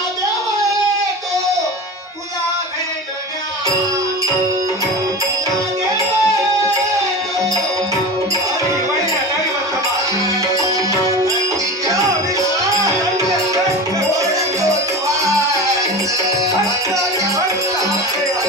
अरे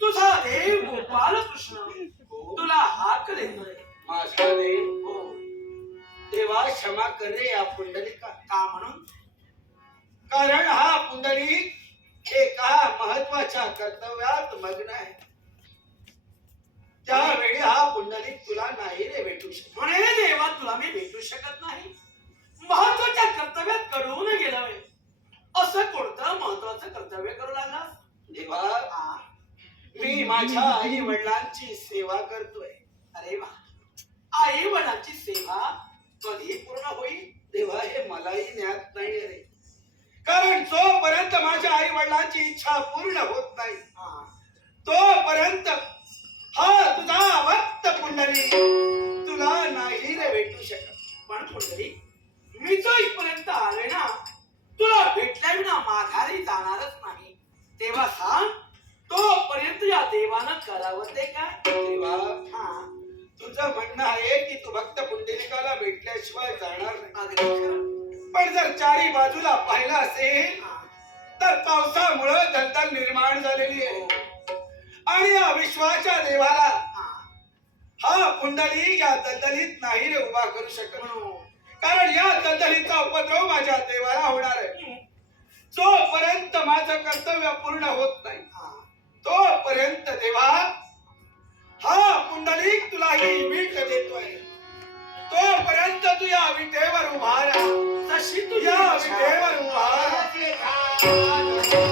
तुझा देव गोपाल कृष्ण तुला हाक देतोय. माझा देव हो. देवा क्षमा कर या पुंडलिका. का म्हणून? कारण हा पुंडलिक महत्त्वाच्या कर्तव्यात मग्न आहे. त्यावेळी हा पुंडलिक तुला नाही रे भेटू शकत म्हणे देवा तुला मी भेटू शकत नाही. महत्त्वाच्या कर्तव्यात कडून गेलोय असं कोणतं महत्वाचं कर्तव्य करू लागला देवा मी माझ्या आई वडिलांची सेवा करतोय. अरे वा. आई वडिलांची सेवा कधी पूर्ण होईल? देवा हे मलाही ज्ञात जोपर्यंत माझ्या आई वडिलांची इच्छा पूर्ण होत नाही. तोपर्यंत हा तुझा भक्त पुंडली तुला नाही रे भेटू शकत. पण पुंडली मी तो इथपर्यंत आले ना तुला भेटल्या विना माघारी जाणारच नाही. तेव्हा सांग तोपर्यंत या देवानं करावं ते काय? देवा हा. तुझं म्हणणं आहे की तू भक्त पुंडलिकाला भेटल्याशिवाय जाणार नाही. पण जर चारी बाजूला पाहिलं असेल निर्माण झालेली आहे. हो, आणि या विश्वाच्या देवाला हा. हा पुंडली या दलदलीत नाही रे उभा करू शकत. म्हणून, कारण या दलदलीचा उपद्रव माझ्या देवाला होणार आहे. जोपर्यंत माझं कर्तव्य पूर्ण होत नाही हा. तोपर्यंत देवा हा पुंडलिक तुला ही वीट देतोय. तोपर्यंत तू या विटेवर उभा राहा. तशी तुझी या. विटेवर उभा राहा.